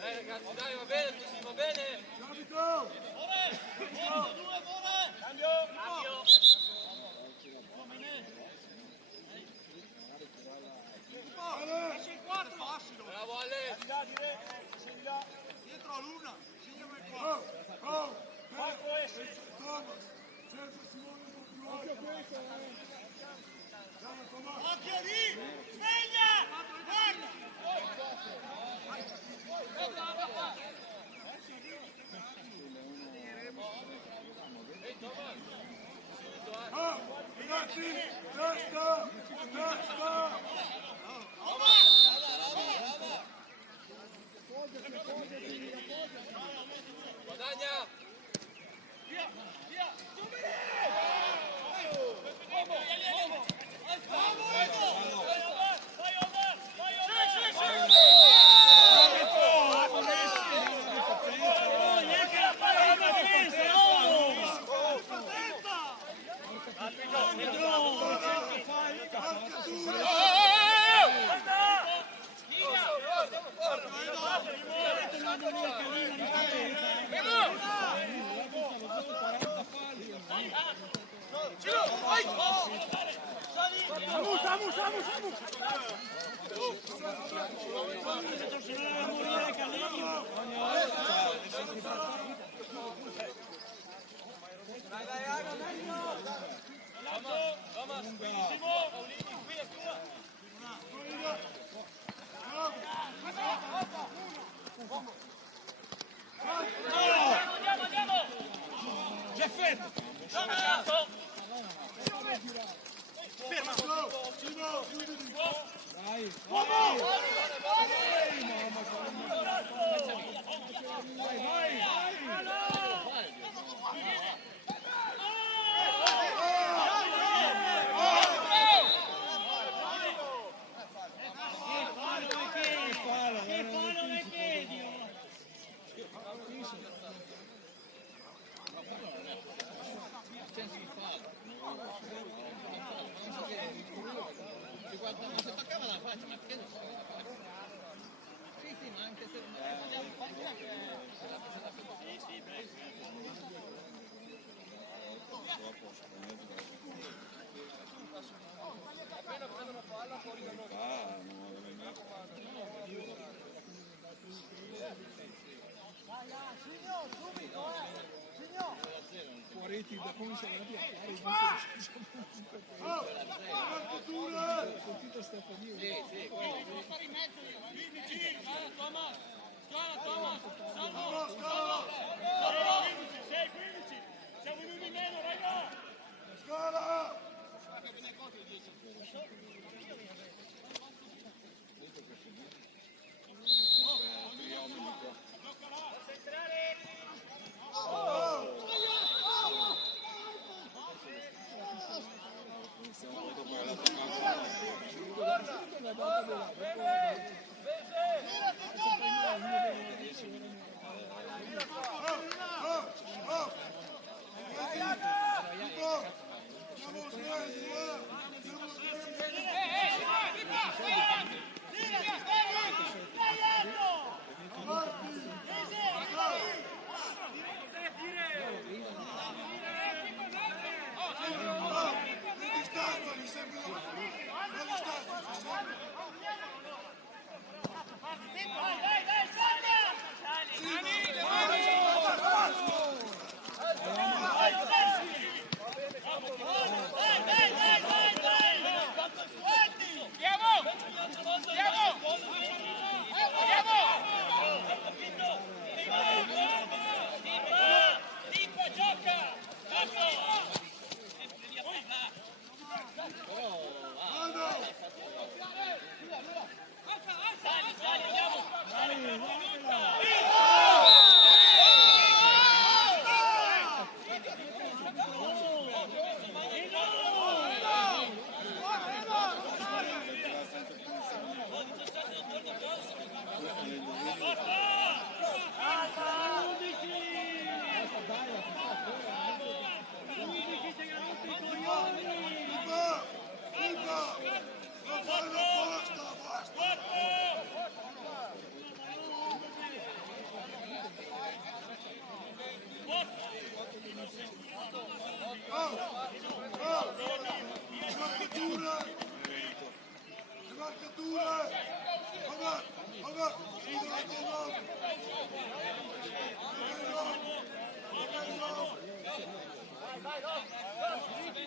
Ragazzi, dai, va bene così, va bene. Cambio! Bravo Ale. Dietro a Luna! Oh! Oh! Marco esce! Thomas! Certo Simone un po' più alto! Occhio lì! Sveglia! Oh! Ragazzi! Testa! Testa! Guadagna.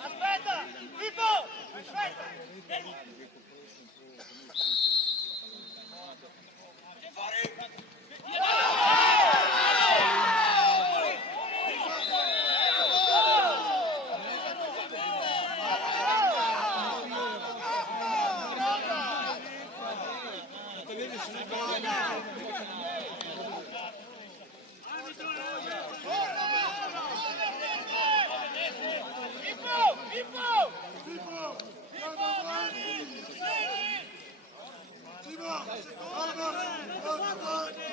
Aspetta! Pippo! Aspetta! Simon!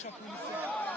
lascia pulire.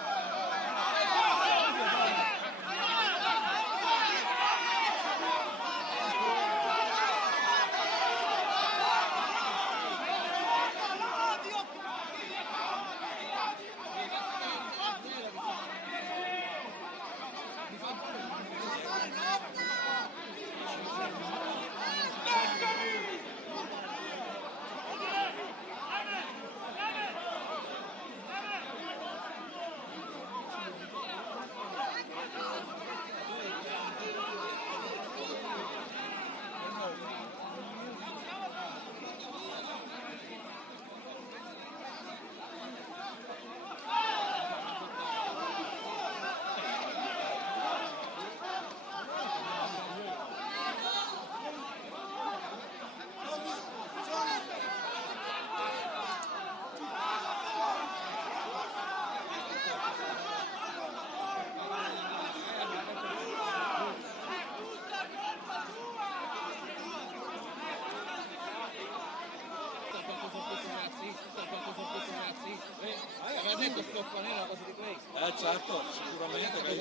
Certo, sicuramente che è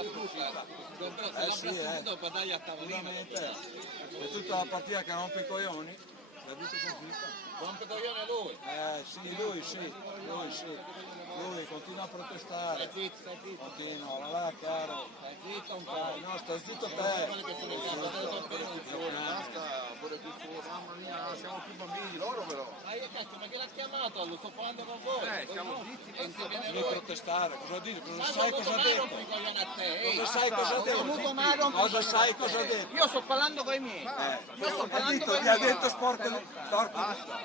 battaglia a tavolino. è tutta la partita che rompe i coglioni, l'ha detto così. Rompe coglione lui. Lui continua a protestare. Continua, va là, caro. Stai zitto un po'. No, sta zitto te. Mamma mia, siamo più bambini loro però. Ma che l'ha chiamato? Lo sto parlando con voi. Siamo zitti. Devi protestare, cosa dire? Cosa sai cosa ha detto? Cosa sai cosa ha detto? Cosa sai cosa ha detto? Io sto parlando con i miei. Io sto parlando con i Gli ha miei. detto sporco.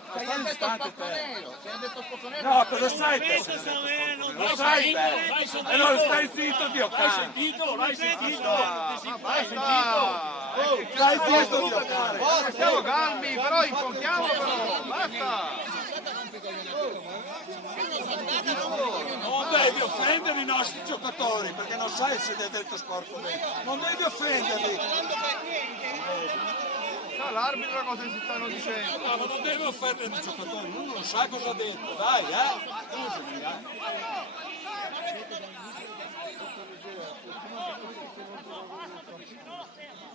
Ti ha detto sporco nero. Ti ha detto sporco nero. No, cosa sai te? Lo sai te? E non stai zitto, Dio cane. L'hai sentito? L'hai sentito? Stai zitto, Dio cane. Stiamo calmi, però incontriamo però. Basta. Non devi offendere i nostri giocatori, perché non sai se ti ha detto sporco nero. Non devi offenderli. No, l'arbitro cosa si stanno dicendo? No, ma non devi offendere i giocatori, uno non sa cosa ha detto, dai, Scusami,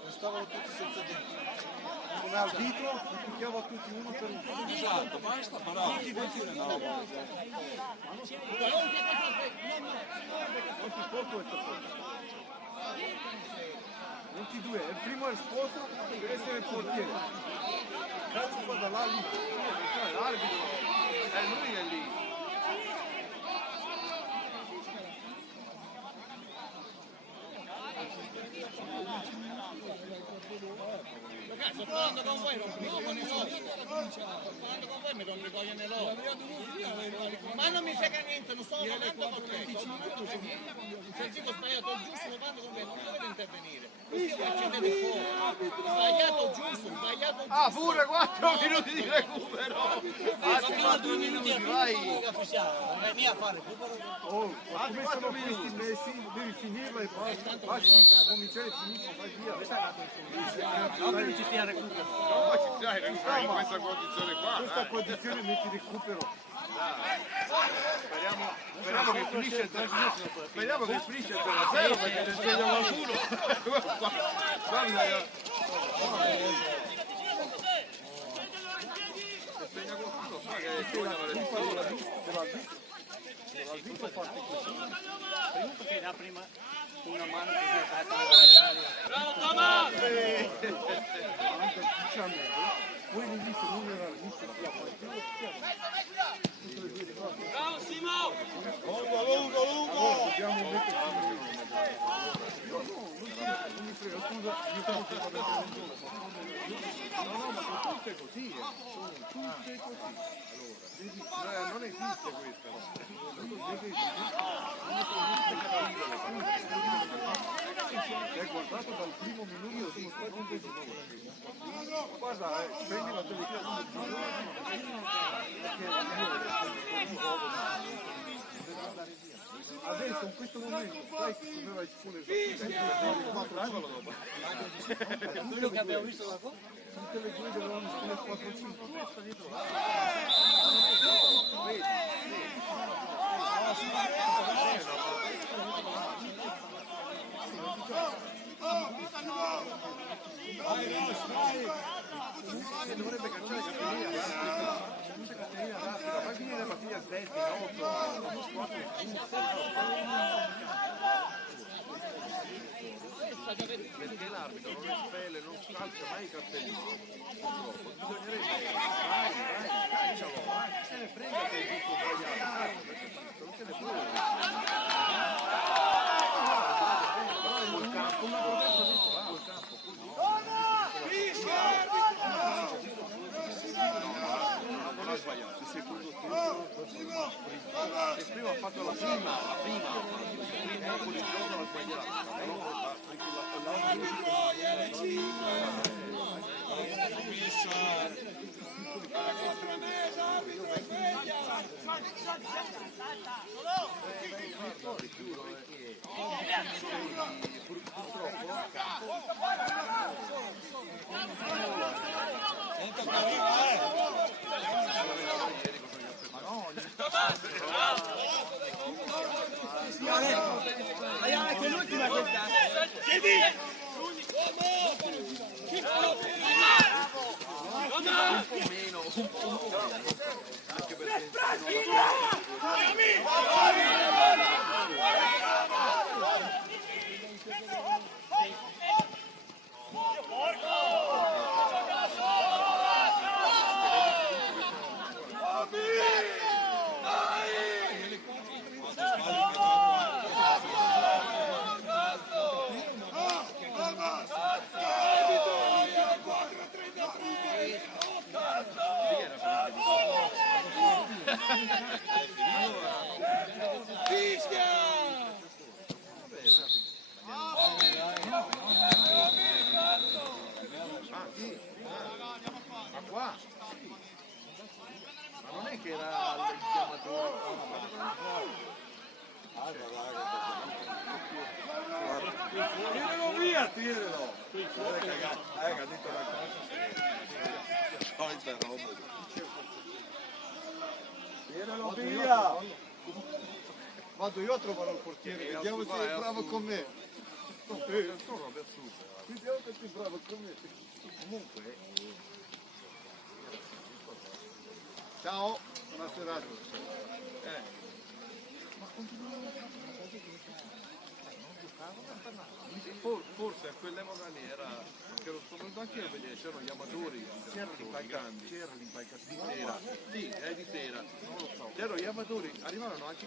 Stavano tutti senza denti. Come arbitro picchiava tutti uno per uno. Esatto, basta, bravo. Non ti porto il tappeto. 22, il primo è il sposo, deve essere il portiere. Cazzo fa da là lì. L'arbitro. È lui che è lì. Sto parlando con voi, non mi coglione loro. Sto parlando con voi, mi non mi coglione loro. Ma non mi frega niente, non sto parlando con te. Se il tipo sbagliato giusto, lo parlo con me, non dovete intervenire. Così voi accendete fuori. Sbagliato giusto, sbagliato giusto. Ah, pure 4 minuti di recupero. Altri 4 minuti, vai. Oh, ma come sono questi messi? Devi finirla e basta. Basta cominciare e finisci, vai via. No, che ci sia recupero. No, ci sia recupero in questa condizione qua. Questa condizione metti recupero. Speriamo che finisce il 0-0. Speriamo che finisce il 0-0 perché ne sveglia qualcuno. Guarda. Se sveglia qualcuno fa che chiudono le L'arbitro parte così. Venuto che era prima una mano che si è fatta. Bravo Tommaso! Anche il 19. Poi mi dice non era visto la partita. Bravo Simo! Lungo! Dobbiamo metterci. Non mi frega, scusa, io sono per fare no, ma sono tutte così, sono tutte così. Allora, non esiste questa, hai guardato dal primo minuto, sono stati così. Guarda, prendi la telecamera adesso in questo momento sai che doveva esplodere 4 anni dopo. Quello che abbiamo visto da qua? Tutte le due dovevano esplodere 4-5. 7, 8, uno sport è perché l'arbitro non espelle, non calcia mai i cartellini. Purtroppo bisognerebbe vai, calcialo, vai, chi se ne frega se è giusto o sbagliato, non se ne frega. Col campo, una protesta di col campo, non ha sbagliato, il secondo e prima ha fatto la prima dopo il gioco l'ha sbagliato. Hai anche l'ultima questa. Un po' meno, anche perché ma qua ma non è che era il chiamatore Tiralo via, tiralo! Che ha detto la cosa. Tiralo via! Vado io a trovare il portiere, vediamo se è bravo con me. sono robe assurde. Vediamo che sei bravo con me. Comunque Ciao, buona serata. forse a quell'epoca lì era perché lo sto vedendo anche io a vedere, c'erano gli amatori, c'era l'impalcatura di sera, sì, è di sera, c'erano gli amatori, arrivavano anche